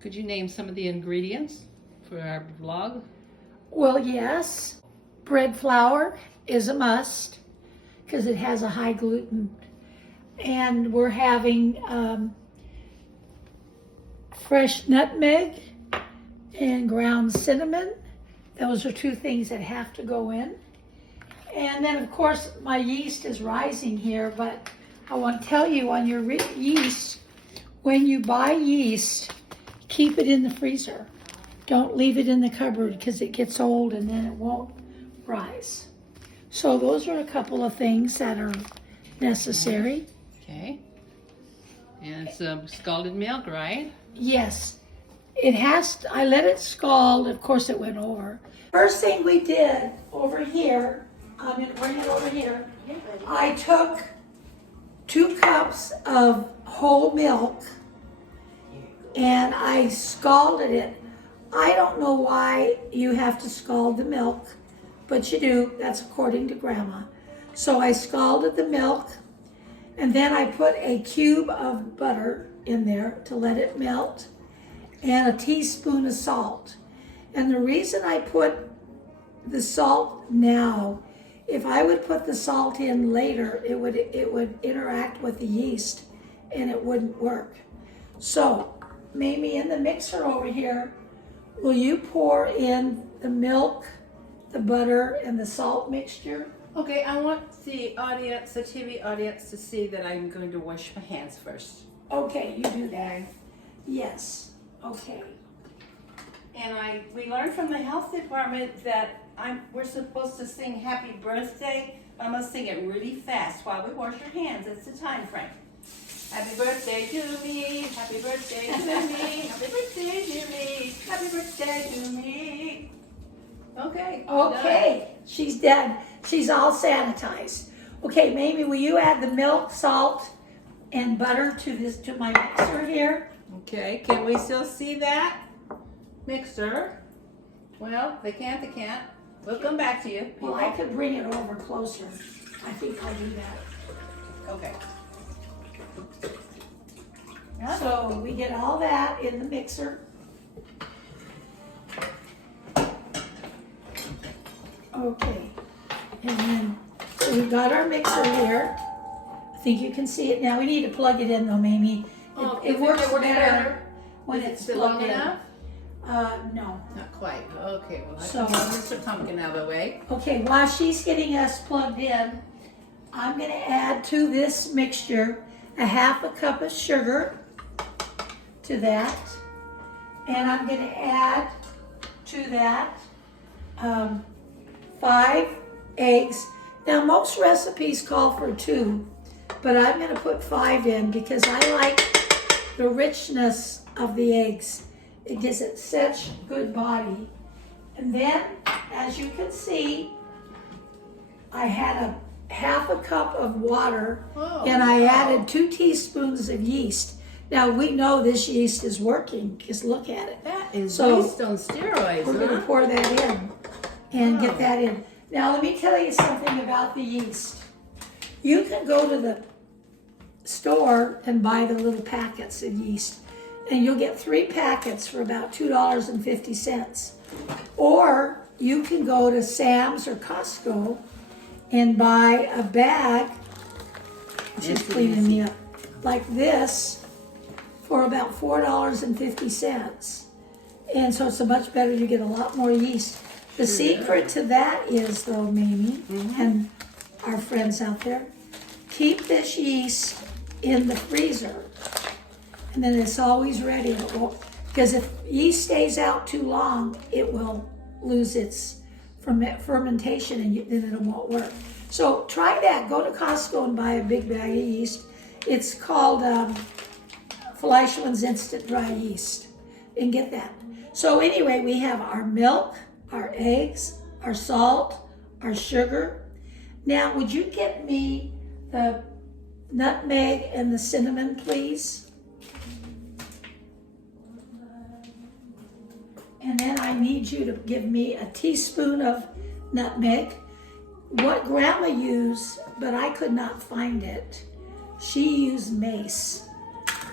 Could you name some of the ingredients for our vlog? Well, yes, bread flour is a must because it has a high gluten. And we're having fresh nutmeg and ground cinnamon. Those are two things that have to go in. And then, of course, my yeast is rising here, but I want to tell you on your yeast, when you buy yeast, keep it in the freezer. Don't leave it in the cupboard because it gets old and then it won't rise. So those are a couple of things that are necessary. Okay. And some scalded milk, right? Yes. It has to, I let it scald. Of course it went over. First thing we did over here, I'm going to bring it over here. I took 2 cups of whole milk and I scalded it. I don't know why you have to scald the milk, but you do. That's according to Grandma. So I scalded the milk, and then I put a cube of butter in there to let it melt, and a teaspoon of salt. And the reason I put the salt now, if I would put the salt in later, it would interact with the yeast and it wouldn't work. So, Mamie, in the mixer over here, will you pour in the milk, the butter, and the salt mixture? Okay, I want the audience, the TV audience, to see that I'm going to wash my hands first. Okay, you do that. Yes. Okay. And we learned from the health department that we're supposed to sing happy birthday. I'm going to sing it really fast while we wash our hands. It's the time frame. Happy birthday to me, happy birthday to me, happy birthday to me, happy birthday to me. Okay. Okay, she's dead. She's all sanitized. Okay, Mamie, will you add the milk, salt, and butter to my mixer here? Okay, can we still see that mixer? Well, they can't. We'll come back to you. Well, I could bring it over closer. I think I'll do that. Okay. So we get all that in the mixer. Okay, and then, so we've got our mixer here. I think you can see it now. We need to plug it in though, Mamie. It works better when it's plugged in. Enough? No. Not quite. Okay, well, I So- can get Mr. Pumpkin out of the way. Okay, while she's getting us plugged in, I'm gonna add to this mixture a 1/2 cup of sugar to that. And I'm gonna add to that 5 eggs. Now most recipes call for 2, but I'm gonna put 5 in because I like the richness of the eggs. It gives it such good body. And then, as you can see, I had a 1/2 cup of water, and I added 2 teaspoons of yeast. Now we know this yeast is working because look at it. That is So, yeast on steroids, We're going to pour that in and get that in. Now let me tell you something about the yeast. You can go to the store and buy the little packets of yeast, and you'll get 3 packets for about $2.50. Or you can go to Sam's or Costco and buy a bag, she's cleaning me up, like this for about $4.50. And so it's a much better, you get a lot more yeast. The secret to that is though, Mamie, and our friends out there, keep this yeast in the freezer. And then it's always ready. Because if yeast stays out too long, it will lose its fermentation and then it won't work. So try that. Go to Costco and buy a big bag of yeast. It's called Fleischmann's Instant Dry Yeast. And get that. So anyway, we have our milk, our eggs, our salt, our sugar. Now, would you get me the nutmeg and the cinnamon, please? And then I need you to give me a teaspoon of nutmeg. What Grandma used, but I could not find it, she used mace.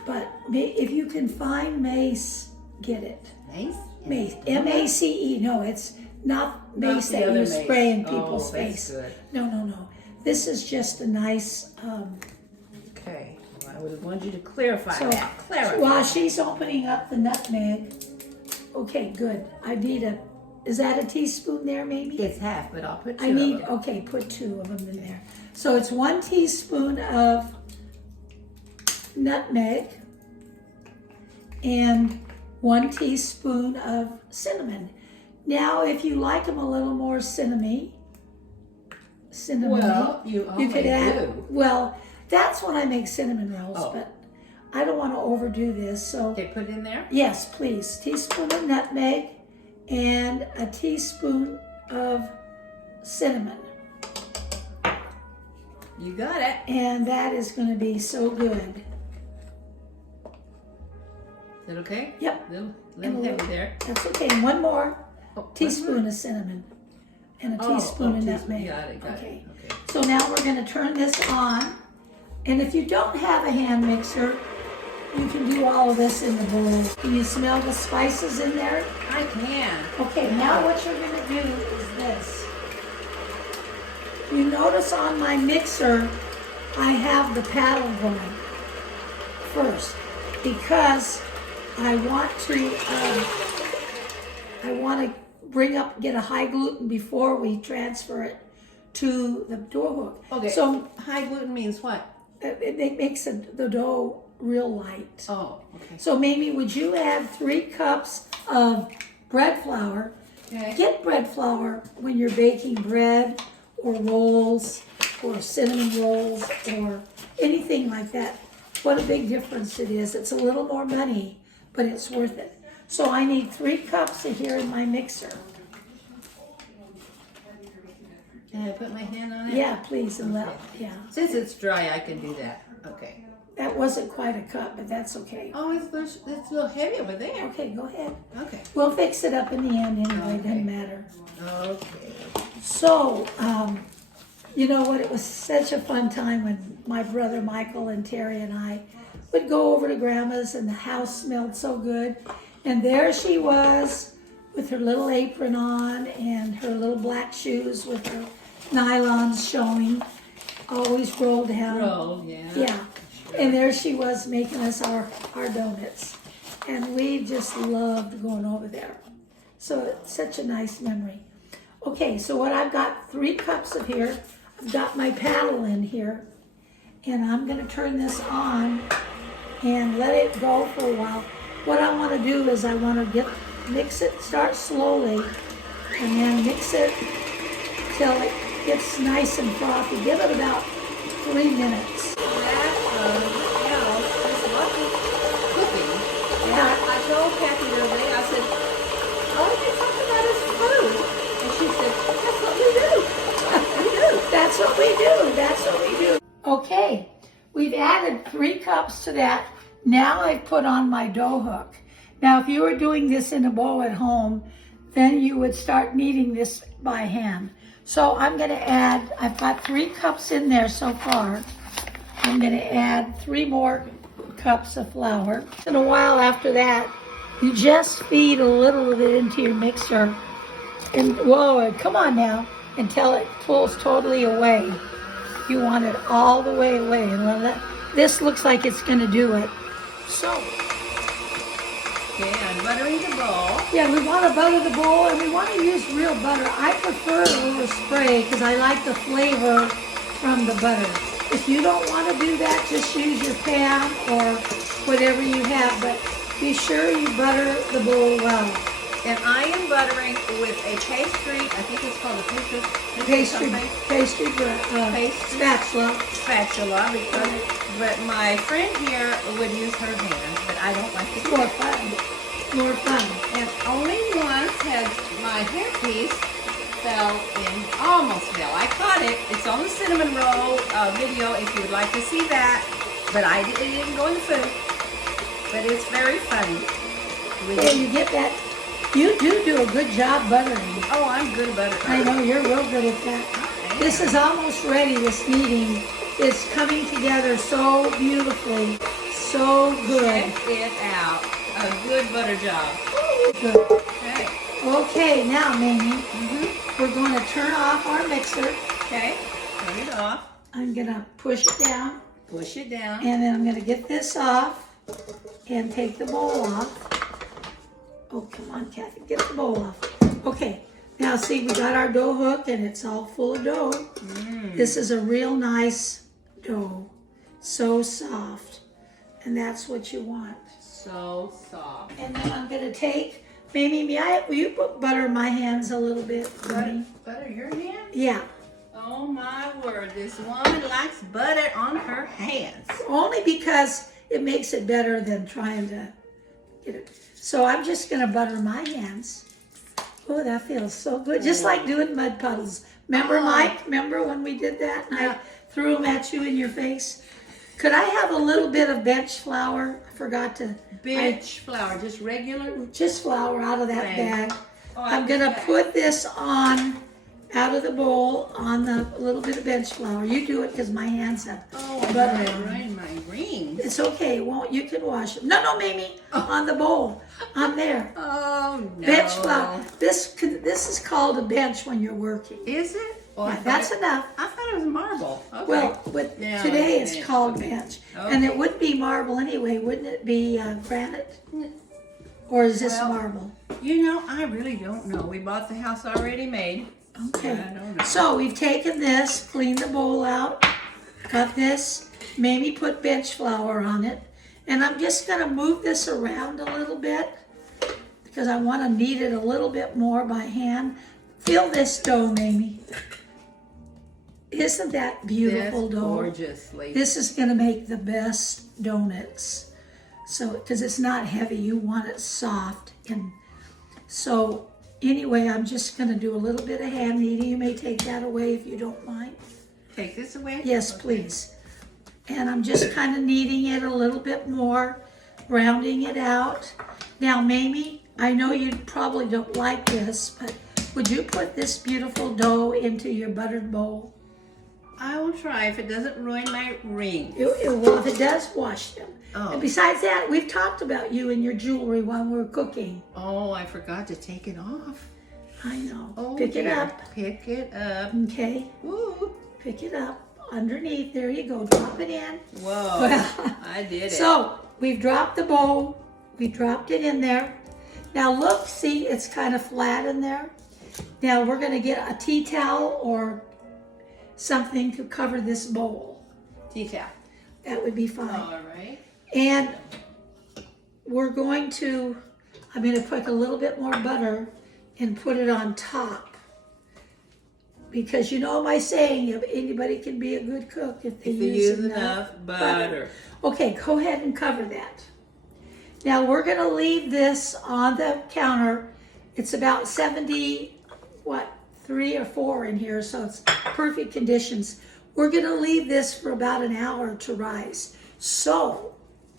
But if you can find mace, get it. Mace? Mace, M-A-C-E. No, it's not mace the that other you mace. spray in Oh, people's that's face. good. No. This is just a nice, Okay. Well, I would have wanted you to clarify so that. Clarify. while she's opening up the nutmeg, okay, good. I need is that a teaspoon there maybe? It's half, but I'll put two I need, of them. okay, put 2 of them in there. So it's 1 teaspoon of nutmeg and 1 teaspoon of cinnamon. Now, if you like them a little more cinnamon, Well, you could only add, do. well, that's when I make cinnamon rolls, Oh. but I don't want to overdo this, so Okay, put it in there. yes, please. Teaspoon of nutmeg and a teaspoon of cinnamon. You got it. And that is going to be so good. Is that okay? Yep, Little And a heavy little- there. that's okay. And one more Oh, one teaspoon more? of cinnamon and a Oh, teaspoon of teaspoon. nutmeg. Got it. Okay. Okay. So now we're going to turn this on. And if you don't have a hand mixer, you can do all of this in the bowl. Can you smell the spices in there? I can. Okay, now what you're going to do is this. You notice on my mixer, I have the paddle going first because I want to get a high gluten before we transfer it to the dough hook. Okay. So High gluten means what? it makes the dough real light. Oh, okay. So Mamie, would you add 3 cups of bread flour? Okay. Get bread flour when you're baking bread or rolls or cinnamon rolls or anything like that. What a big difference it is. It's a little more money, but it's worth it. So I need 3 cups of here in my mixer. Can I put my hand on it? Yeah, please, and let, Okay. yeah. Since it's dry, I can do that. Okay. That wasn't quite a cup, but that's okay. Oh, it's a little heavy over there. Okay, go ahead. Okay. We'll fix it up in the end anyway, Okay. doesn't matter. Okay. So, you know what, it was such a fun time when my brother Michael and Terry and I would go over to Grandma's and the house smelled so good. And there she was with her little apron on and her little black shoes with her nylons showing, always rolled down. Roll, yeah. Yeah, and there she was making us our donuts. And we just loved going over there. So it's such a nice memory. Okay, so what I've got 3 cups of here. I've got my paddle in here. And I'm gonna turn this on and let it go for a while. What I wanna do is I wanna mix it, start slowly, and then mix it till it gets nice and frothy. Give it about 3 minutes. Yeah. I told Kathy the other day, I said, all you talking about is food. And she said, that's what we do. That's what we do. That's what we do. Okay, we've added 3 cups to that. Now I've put on my dough hook. Now, if you were doing this in a bowl at home, then you would start kneading this by hand. So I'm going to add, I've got 3 cups in there so far. I'm going to add 3 more cups of flour. In a while after that, you just feed a little of it into your mixer. And whoa, come on now, until it pulls totally away. You want it all the way away. And this looks like it's going to do it. So, Okay, I'm buttering the bowl. yeah, we want to butter the bowl, and we want to use real butter. I prefer a little spray because I like the flavor from the butter. If you don't want to do that, just use your pan or whatever you have, but be sure you butter the bowl well. And I am buttering with a pastry, I think it's called a Pastry spatula. spatula, but my friend here would use her hand, but I don't like to do More it. fun. More fun. And only once has my hairpiece almost fell. I caught it. It's on the cinnamon roll video if you would like to see that, but it didn't go in the food. But it's very funny. Yeah, you get that. You do a good job buttering. Oh, I'm good about it. I know, you're real good at that. This is almost ready, this kneading. It's coming together so beautifully, so good. Check it out. a good butter job. Good. Okay. Okay, now, Mamie, Mm-hmm. we're going to turn off our mixer. Okay. Turn it off. I'm going to push it down, Push it down. and then I'm going to get this off and take the bowl off. Oh, come on, Kathy, get the bowl off. Okay, now see, we got our dough hook, and it's all full of dough. This is a real nice dough, so soft, and that's what you want. So soft. And then I'm going to take, Mamie, will you put butter in my hands a little bit for me? Butter your hand? Yeah. Oh my word, this woman likes butter on her hands. Only because it makes it better than trying to get it. So I'm just gonna butter my hands. Oh, that feels so good. Just like doing mud puddles. Remember, Mike? Remember when we did that and I threw them at you in your face? Could I have a little bit of bench flour? I forgot to. Bench flour, just regular? Just flour out of that Okay. bag. Oh, I I'm gonna like that. put this on out of the bowl on the little bit of bench flour. You do it because my hands have Oh, I butter got on it them. right in my rings. It's okay. Won't you can wash them? No, Mamie. On the bowl. On there. Oh no. Bench flour. This is called a bench when you're working. Is it? Well, I Yeah, thought that's it- enough. I thought it was marble. Okay. Well, but Yeah, today it's it's bench. called bench, and Okay. it would be marble anyway, wouldn't it? Be granite, or is this Well, marble? You know, I really don't know. We bought the house already made. Okay. I don't know. So we've taken this, cleaned the bowl out, got this, maybe put bench flour on it, and I'm just gonna move this around a little bit because I want to knead it a little bit more by hand. Feel this dough, Mamie. Isn't that beautiful That's dough? gorgeously. This is gonna make the best donuts. So, because it's not heavy, you want it soft. And so, anyway, I'm just gonna do a little bit of hand kneading. You may take that away if you don't mind. Take this away? Yes, please. And I'm just kind of kneading it a little bit more, rounding it out. Now, Mamie, I know you probably don't like this, but would you put this beautiful dough into your buttered bowl? I will try if it doesn't ruin my ring. Well, if it does, wash them. Oh. And besides that, we've talked about you and your jewelry while we were cooking. Oh, I forgot to take it off. I know. Oh, Pick it dear. up. Pick it up. Okay. Woo. Pick it up. Underneath. There you go. Drop it in. Whoa. Well, I did it. So, we've dropped the bowl. We dropped it in there. Now look, see, it's kind of flat in there. Now we're going to get a tea towel or something to cover this bowl. tea towel. That would be fine. All right. And I'm going to put a little bit more butter and put it on top. Because you know my saying, if anybody can be a good cook if they use enough butter. Okay, go ahead and cover that. Now we're going to leave this on the counter. It's about 3 or 4 in here, so it's perfect conditions. We're going to leave this for about an hour to rise. So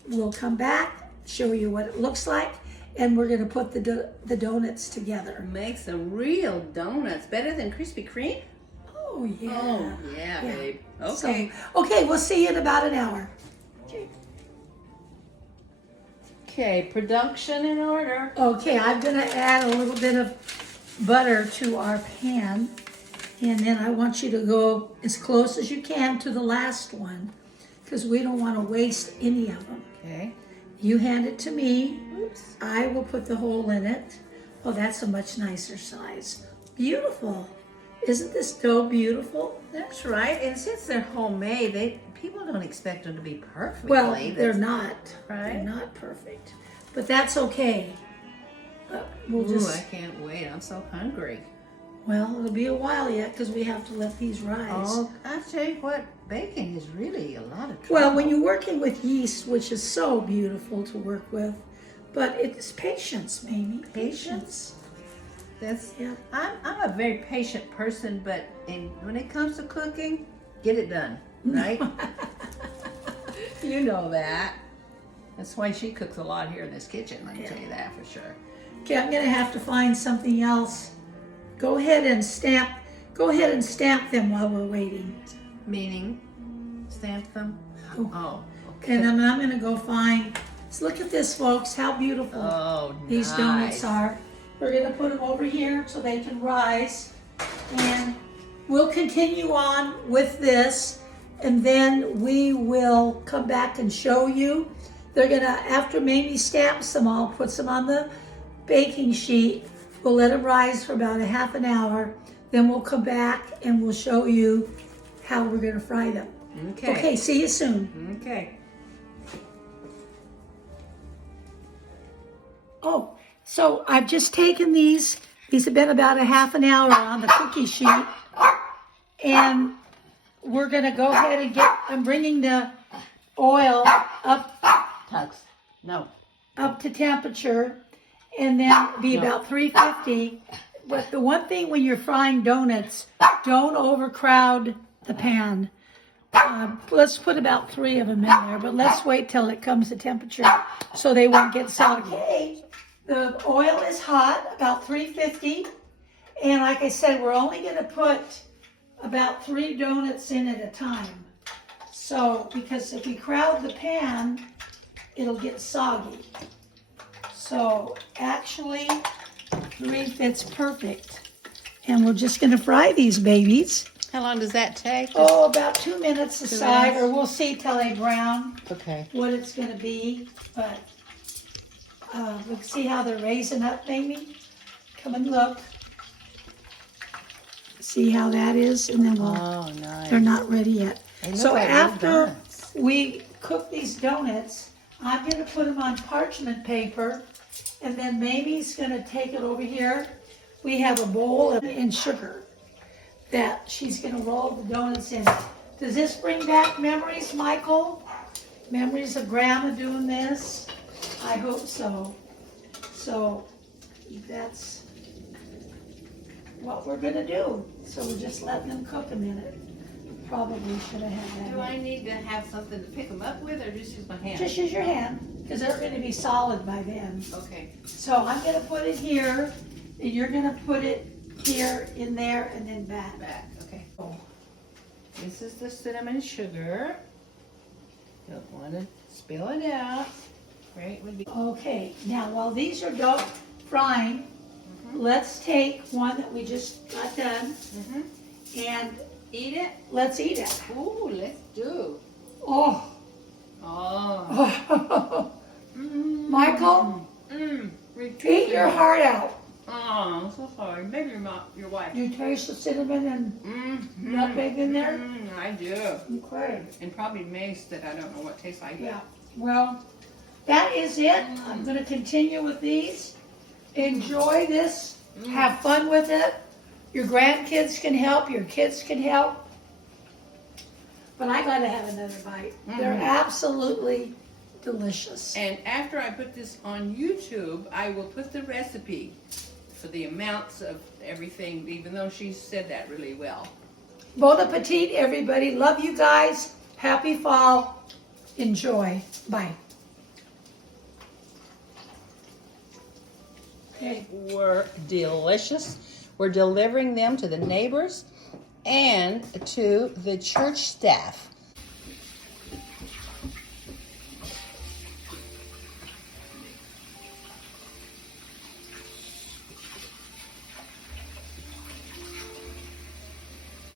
we'll come back, show you what it looks like, and we're going to put the donuts together. Make some real donuts. Better than Krispy Kreme? Oh, yeah. Oh, yeah, babe. Okay. So, okay, we'll see you in about an hour. Okay. Okay, production in order. Okay, I'm going to add a little bit of butter to our pan, and then I want you to go as close as you can to the last one because we don't want to waste any of them. Okay. You hand it to me. Oops. I will put the hole in it. Oh, that's a much nicer size. Beautiful. Isn't this dough beautiful? That's right. And since they're homemade, people don't expect them to be perfect. Well, they're not. Right. They're not perfect. But that's okay. We'll Ooh, just, I can't wait. I'm so hungry. well, it'll be a while yet because we have to let these rise. Oh, I tell you what, baking is really a lot of trouble. Well, when you're working with yeast, which is so beautiful to work with, but it's patience, Mamie. Patience. That's Yeah. I'm a very patient person, but when it comes to cooking, get it done, right? You know that. That's why she cooks a lot here in this kitchen. Let me tell you that for sure. Okay, I'm gonna have to find something else. Go ahead and stamp them while we're waiting. Meaning, stamp them. Oh. Oh, okay. And then I'm gonna go find So look at this, folks, how beautiful Oh, these donuts are. We're gonna put them over here so they can rise. And we'll continue on with this, and then we will come back and show you. They're gonna, after Mamie stamps them all, puts them on the baking sheet, we'll let them rise for about a half an hour. Then we'll come back and we'll show you how we're gonna fry them. Okay. Okay, see you soon. Okay. Oh, so I've just taken these. These have been about a half an hour on the cookie sheet. And we're gonna go ahead and I'm bringing the oil up Tux. No. up to temperature, and then be about 350. But the one thing when you're frying donuts, don't overcrowd the pan. Let's put about 3 of them in there, but let's wait till it comes to temperature so they won't get soggy. Okay, the oil is hot, about 350. And like I said, we're only gonna put about 3 donuts in at a time. So, because if we crowd the pan, it'll get soggy. So actually, 3 fits perfect. And we're just gonna fry these babies. How long does that take? Oh, about 2 minutes aside, minutes? or we'll see till they brown Okay. what it's gonna be. But we'll see how they're raising up, maybe. Come and look. See how that is, and then we'll. Oh, nice. They're not ready yet. They look So like little after donuts. we cook these donuts, I'm gonna put them on parchment paper, and then Mamie's gonna take it over here. We have a bowl and sugar that she's gonna roll the donuts in. Does this bring back memories, Michael? Memories of Grandma doing this? I hope so. So that's what we're gonna do. So we're just letting them cook a minute. Probably should have had that. Do I need to have something to pick them up with, or just use my hand? Just use your hand, because they're gonna be solid by then. Okay. So I'm gonna put it here, and you're gonna put it here, in there, and then back. Back, okay. This is the cinnamon sugar. Don't want to spill it out. Right? Would be. Okay, now while these are frying, let's take one that we just got done, and Eat it? let's eat it. Ooh, let's do. Oh, Oh. Michael, eat your heart out. Oh, I'm so sorry. Maybe your wife. Do you taste the cinnamon and nutmeg in there? I do. Okay. And probably mace that I don't know what tastes like. Yeah, well, that is it. I'm gonna continue with these. Enjoy this, have fun with it. Your grandkids can help, your kids can help. But I gotta have another bite. They're absolutely delicious. And after I put this on YouTube, I will put the recipe for the amounts of everything, even though she said that really well. Bon appetit, everybody. Love you guys. Happy fall. Enjoy. Bye. Okay. Were delicious. We're delivering them to the neighbors and to the church staff.